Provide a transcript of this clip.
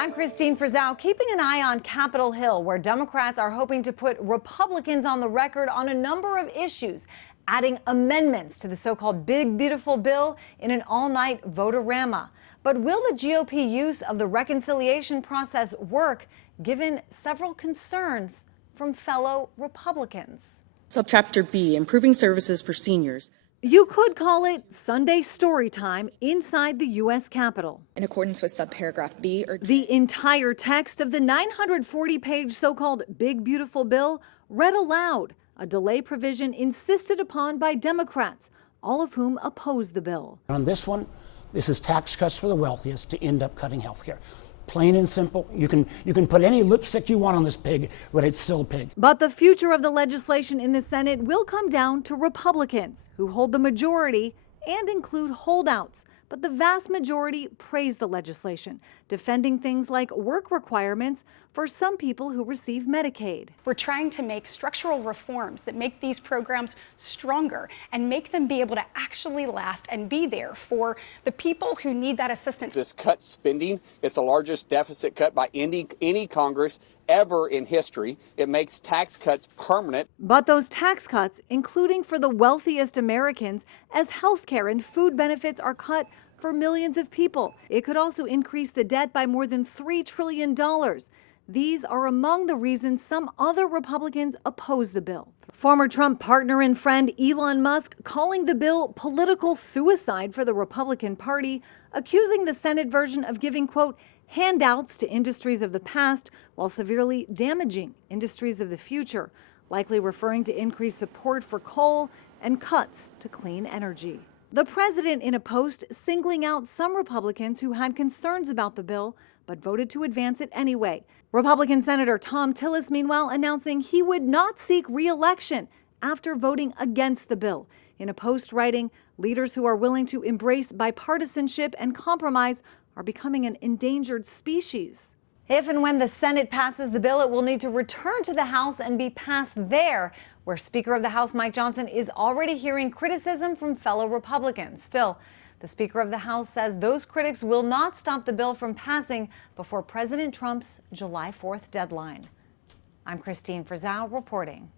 I'm Christine Frizzau, keeping an eye on Capitol Hill, where Democrats are hoping to put Republicans on the record on a number of issues, adding amendments to the so-called Big Beautiful Bill in an all-night vote-a-rama. But will the GOP use of the reconciliation process work, given several concerns from fellow Republicans? Subchapter B, improving services for seniors. You could call it Sunday story time inside the U.S. Capitol. In accordance with subparagraph B or The entire text of the 940-page so-called Big Beautiful Bill read aloud, a delay provision insisted upon by Democrats, all of whom oppose the bill. On this one, this is tax cuts for the wealthiest to end up cutting health care. Plain and simple. You can put any lipstick you want on this pig, but it's still a pig. But the future of the legislation in the Senate will come down to Republicans, who hold the majority and include holdouts. But the vast majority praise the legislation, defending things like work requirements for some people who receive Medicaid. We're trying to make structural reforms that make these programs stronger and make them be able to actually last and be there for the people who need that assistance. This cuts spending. It's the largest deficit cut by any Congress ever in history. It makes tax cuts permanent. But those tax cuts, including for the wealthiest Americans, as health care and food benefits are cut for millions of people. It could also increase the debt by more than $3 trillion. These are among the reasons some other Republicans oppose the bill. Former Trump partner and friend Elon Musk calling the bill political suicide for the Republican Party, accusing the Senate version of giving, quote, handouts to industries of the past while severely damaging industries of the future, likely referring to increased support for coal and cuts to clean energy. The president, in a post, singling out some Republicans who had concerns about the bill but voted to advance it anyway. Republican Senator Tom Tillis, meanwhile, announcing he would not seek re-election after voting against the bill. In a post writing, leaders who are willing to embrace bipartisanship and compromise are becoming an endangered species. If and when the Senate passes the bill, it will need to return to the House and be passed there, where Speaker of the House Mike Johnson is already hearing criticism from fellow Republicans. Still, the Speaker of the House says those critics will not stop the bill from passing before President Trump's July 4th deadline. I'm Christine Frizzau reporting.